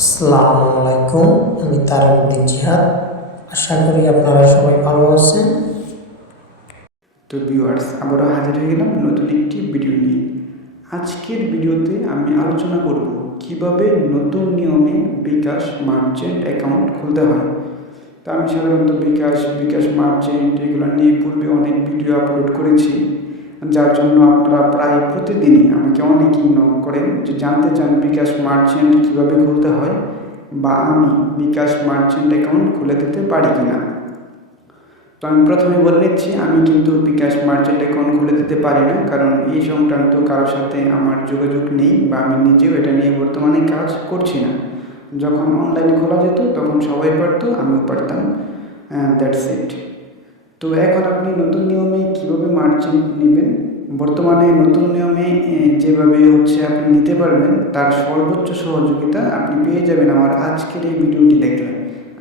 আসসালামু আলাইকুম, আমি তারাউদ্দিন জিহাদ। আশা করি আপনারা সবাই ভালো আছেন। তো ভিউয়ার্স, আবারও হাজির হয়ে গেলাম নতুন একটি ভিডিও নিয়ে। আজকের ভিডিওতে আমি আলোচনা করব কিভাবে নতুন নিয়মে বিকাশ মার্চেন্ট অ্যাকাউন্ট খুলতে হয়। তো আমি সাধারণত বিকাশ মার্চেন্ট এগুলো নিয়ে পূর্বে অনেক ভিডিও আপলোড করেছি, যার জন্য আপনারা প্রায় প্রতিদিনই আমাকে অনেকেই নক করেন যে জানতে চান বিকাশ মার্চেন্ট কীভাবে খুলতে হয় বা আমি বিকাশ মার্চেন্ট অ্যাকাউন্ট খুলে দিতে পারি কিনা। তো আমি প্রথমে বলে নিচ্ছি, আমি কিন্তু বিকাশ মার্চেন্ট অ্যাকাউন্ট খুলে দিতে পারি না, কারণ এই সংক্রান্ত কারোর সাথে আমার যোগাযোগ নেই বা আমি নিজেও এটা নিয়ে বর্তমানে কাজ করছি না। যখন অনলাইনে খোলা যেত তখন সবাই পারতো, আমিও পারতাম, দ্যাটস ইট। তো এখন আপনি নতুন নিয়মে কীভাবে মার্চেন্ট নেবেন, বর্তমানে নতুন নিয়মে যেভাবে আপনি নিতে পারবেন তার সর্বোচ্চ সহযোগিতা আপনি পেয়ে যাবেন আমার আজকের এই ভিডিওটি দেখলে।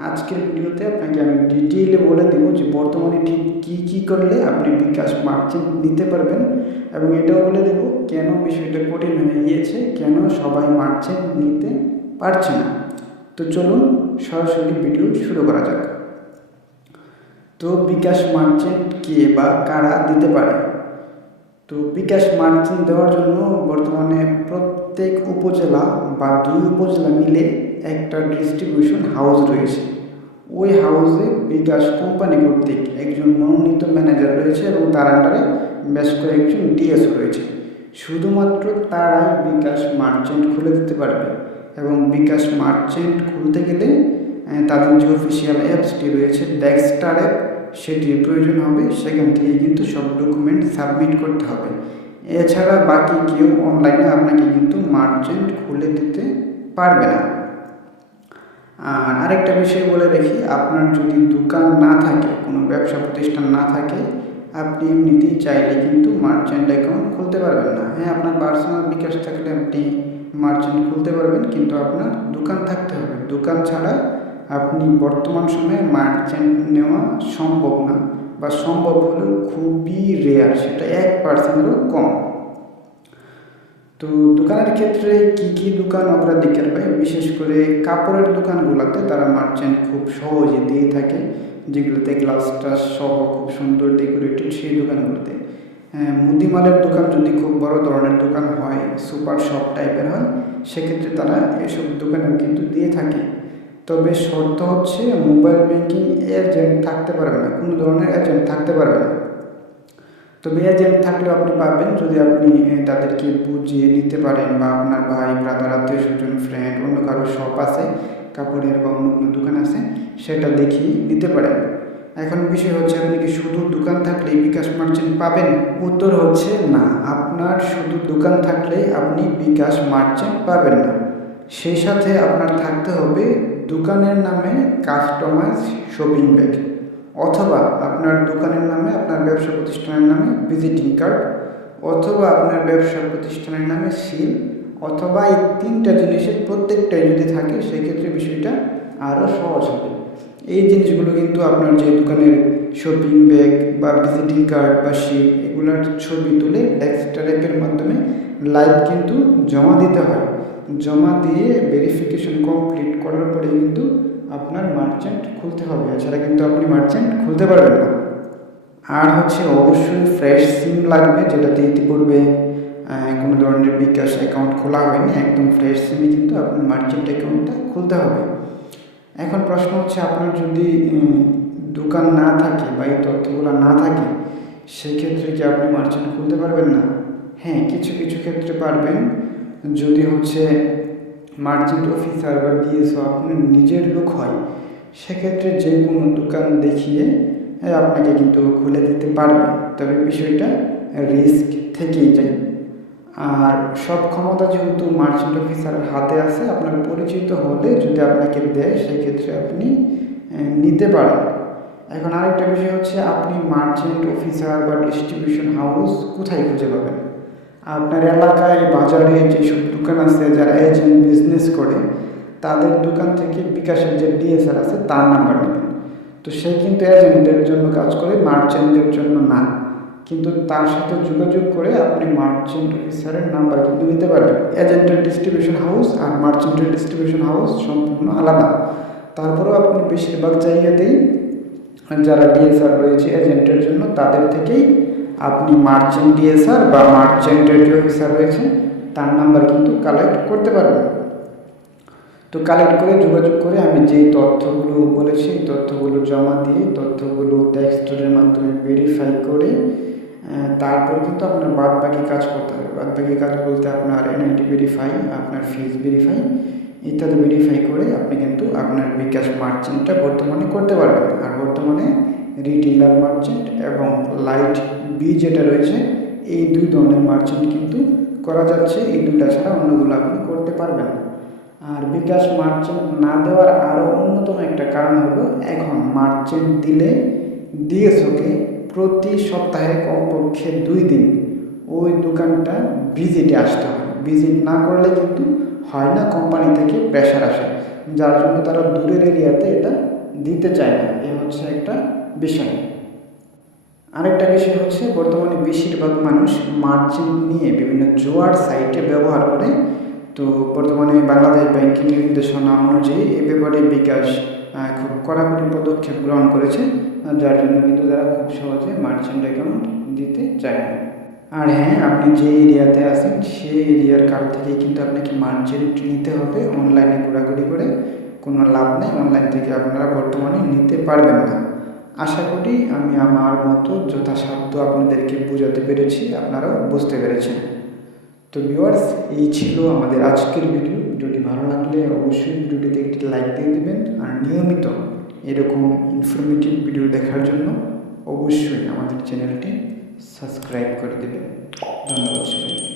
আজকের ভিডিওতে আপনাকে আমি ডিটেইলে বলে দেবো যে বর্তমানে ঠিক কী করলে আপনি বিকাশ মার্চেন্ট নিতে পারবেন, এবং এটাও বলে দেবো কেন বিষয়টা কঠিন হয়ে গিয়েছে, কেন সবাই মার্চেন্ট নিতে পারছে না। তো চলুন সরাসরি ভিডিও শুরু করা যাক। তো বিকাশ মার্চেন্ট কে বা কারা দিতে পারে? তো বিকাশ মার্চেন্ট দেওয়ার জন্য বর্তমানে প্রত্যেক উপজেলা বা 2 উপজেলা মিলে একটা ডিস্ট্রিবিউশন হাউস রয়েছে। ওই হাউসে বিকাশ কোম্পানি কর্তৃক একজন মনোনীত ম্যানেজার রয়েছে এবং তার আন্ডারে বেশ কয়েকজন ডিএসও রয়েছে। শুধুমাত্র তারাই বিকাশ মার্চেন্ট খুলে দিতে পারবে, এবং বিকাশ মার্চেন্ট খুলতে গেলে তাদের যে অফিসিয়াল অ্যাপসটি রয়েছে ডেক্সটার অ্যাপ, সেটির প্রয়োজন হবে। সেখান থেকে কিন্তু সব ডকুমেন্ট সাবমিট করতে হবে। এছাড়া বাকি কেউ অনলাইনে আপনাকে কিন্তু মার্চেন্ট খুলে দিতে পারবে না। আর আরেকটা বিষয় বলে রাখি, আপনার যদি দোকান না থাকে, কোনো ব্যবসা প্রতিষ্ঠান না থাকে, আপনি এমনিতেই চাইলে কিন্তু মার্চেন্ট অ্যাকাউন্ট খুলতে পারবেন না। হ্যাঁ, আপনার পার্সোনাল বিকাশ থাকলে আপনি মার্চেন্ট খুলতে পারবেন, কিন্তু আপনার দোকান থাকতে হবে। দোকান ছাড়া আপনি বর্তমান সময়ে মার্চেন্ট নেওয়া সম্ভব না, বা সম্ভব হলেও খুবই রেয়ার, সেটা 1%-এরও কম। তো দোকানের ক্ষেত্রে কি দোকান অগ্রাধিকার পায়? বিশেষ করে কাপড়ের দোকানগুলোতে তারা মার্চেন্ট খুব সহজে দিয়ে থাকে, যেগুলোতে গ্লাসটা সহ খুব সুন্দর ডেকোরেটেড, সেই দোকানগুলোতে। মুদিমালের দোকান যদি খুব বড় ধরনের দোকান হয়, সুপার শপ টাইপের হয়, সেক্ষেত্রে তারা এসব দোকানেও কিন্তু দিয়ে থাকে। তবে শর্ত হচ্ছে মোবাইল ব্যাংকিং এজেন্ট থাকতে পারবে না, কোনো ধরনের এজেন্ট থাকতে পারবে না। তবে এজেন্ট থাকলেও আপনি পাবেন যদি আপনি তাদেরকে বুঝিয়ে নিতে পারেন, বা আপনার ভাই, ব্রাদার, আত্মীয় স্বজন, ফ্রেন্ড, অন্য কারো শপ আছে, কাপড়ের বা অন্য কোনো দোকান আছে, সেটা দেখিয়ে নিতে পারেন। এখন বিষয় হচ্ছে, আপনি কি শুধু দোকান থাকলেই বিকাশ মার্চেন্ট পাবেন? উত্তর হচ্ছে না, আপনার শুধু দোকান থাকলে আপনি বিকাশ মার্চেন্ট পাবেন না। সেই সাথে আপনার থাকতে হবে দোকানের নামে কাস্টমাইজ শপিং ব্যাগ, অথবা আপনার দোকানের নামে, আপনার ব্যবসা প্রতিষ্ঠানের নামে ভিজিটিং কার্ড, অথবা আপনার ব্যবসা প্রতিষ্ঠানের নামে সিল, অথবা এই 3টা জিনিসের প্রত্যেকটাই যদি থাকে, সেক্ষেত্রে বিষয়টা আরও সহজ হবে। এই জিনিসগুলো কিন্তু আপনার যে দোকানের শপিং ব্যাগ বা ভিজিটিং কার্ড বা সিল, এগুলোর ছবি তুলে ডেক্সটার অ্যাপের মাধ্যমে লাইভ কিন্তু জমা দিতে হয়। জমা দিয়ে ভেরিফিকেশন কমপ্লিট করার পরে কিন্তু আপনার মার্চেন্ট খুলতে হবে, এছাড়া কিন্তু আপনি মার্চেন্ট খুলতে পারবেন না। আর অবশ্যই ফ্রেশ সিম লাগবে, যেটাতে ইতিপূর্বে কোনো ধরনের বিকাশ অ্যাকাউন্ট খোলা হয়নি। একদম ফ্রেশ সিমে কিন্তু আপনার মার্চেন্ট অ্যাকাউন্টটা খুলতে হবে। এখন প্রশ্ন হচ্ছে, আপনার যদি দোকান না থাকে বা এই তথ্যগুলো না থাকে, সেক্ষেত্রে কি আপনি মার্চেন্ট খুলতে পারবেন না? হ্যাঁ, কিছু ক্ষেত্রে পারবেন। যদি মার্চেন্ট অফিসার বা ডিএসও আপনার নিজের লোক হয়, সেক্ষেত্রে যে কোনো দোকান দেখিয়ে আপনাকে কিন্তু খুলে দিতে পারবে। তবে বিষয়টা রিস্ক থেকেই যায়। আর সব ক্ষমতা যেহেতু মার্চেন্ট অফিসারের হাতে আছে, আপনার পরিচিত হলে যদি আপনাকে দেয়, সেক্ষেত্রে আপনি নিতে পারেন। এখন আরেকটা বিষয় হচ্ছে, আপনি মার্চেন্ট অফিসার বা ডিস্ট্রিবিউশন হাউস কোথায় খুঁজে পাবেন? আপনার এলাকায়, বাজারে যেসব দোকান আছে, যারা এজেন্ট বিজনেস করে, তাদের দোকান থেকে বিকাশের যে ডিএসআর আছে তার নাম্বার নেবেন। তো সে কিন্তু এজেন্টদের জন্য কাজ করে, মার্চেন্টদের জন্য না। কিন্তু তার সাথে যোগাযোগ করে আপনি মার্চেন্ট অফিসারের নাম্বার কিন্তু নিতে পারবেন। এজেন্টের ডিস্ট্রিবিউশন হাউস আর মার্চেন্টের ডিস্ট্রিবিউশন হাউস সম্পূর্ণ আলাদা। তারপরেও আপনি বেশিরভাগ জায়গাতেই যারা ডিএসআর রয়েছে এজেন্টের জন্য, তাদের থেকেই আপনি মার্চেন্ট ডিএসআর বা মার্চেন্টের যে অফিসার রয়েছে তার নাম্বার কিন্তু কালেক্ট করতে পারবেন। তো কালেক্ট করে যোগাযোগ করে আমি যেই তথ্যগুলো বলেছি এই তথ্যগুলো জমা দিয়ে তথ্যগুলো টেক্সটের মাধ্যমে ভেরিফাই করে তারপর কিন্তু আপনার বাদ বাকি কাজ করতে হবে। বাদ বাকি কাজ বলতে আপনার এনআইডি ভেরিফাই, আপনার ফিজ ভেরিফাই ইত্যাদি ভেরিফাই করে আপনি কিন্তু আপনার বিকাশ মার্চেন্টটা বর্তমানে করতে পারবেন। আর বর্তমানে রিটেইলার মার্চেন্ট এবং লাইট বি যেটা রয়েছে এই দুই ধরনের মার্চেন্ট কিন্তু করা যাচ্ছে। এই দুটা ছাড়া অন্যগুলো আপনি করতে পারবেন। আর বিকাশ মার্চেন্ট না দেওয়ার আরও অন্যতম একটা কারণ হলো এখন মার্চেন্ট দিলে ডিএসওকে প্রতি সপ্তাহে কমপক্ষে 2 দিন ওই দোকানটা ভিজিটে আসতে হয়। ভিজিট না করলে কিন্তু হয় না, কোম্পানি থেকে প্রেশার আসে, যার জন্য তারা দূরের এরিয়াতে এটা দিতে চায় না। এই হচ্ছে একটা বিষয়। আরেকটা বিষয় হচ্ছে বর্তমানে বেশিরভাগ মানুষ মার্চেন্ট নিয়ে বিভিন্ন জোয়ার সাইটে ব্যবহার করে। তো বর্তমানে বাংলাদেশ ব্যাংকিং নির্দেশনা অনুযায়ী এ ব্যাপারে বিকাশ খুব কড়াকড়ি পদক্ষেপ গ্রহণ করেছে, যার জন্য কিন্তু তারা খুব সহজে মার্চেন্ট অ্যাকাউন্ট দিতে চায় না। আর হ্যাঁ, আপনি যে এরিয়াতে আছেন সেই এরিয়ার কাছ থেকেই কিন্তু আপনাকে মার্চেন্ট নিতে হবে। অনলাইনে ঘোরাঘুরি করে কোনো লাভ নেই, অনলাইন থেকে আপনারা বর্তমানে নিতে পারবেন না। আশা করি আমি আমার মতো যথাসাধ্য আপনাদেরকে বোঝাতে পেরেছি, আপনারাও বুঝতে পেরেছেন। তো ভিউয়ার্স, এই ছিল আমাদের আজকের ভিডিও। ভিডিওটি ভালো লাগলে অবশ্যই ভিডিওটিতে একটি লাইক দিয়ে দেবেন। আর নিয়মিত এরকম ইনফরমেটিভ ভিডিও দেখার জন্য অবশ্যই আমাদের চ্যানেলটি সাবস্ক্রাইব করে দেবেন। ধন্যবাদ সবাই।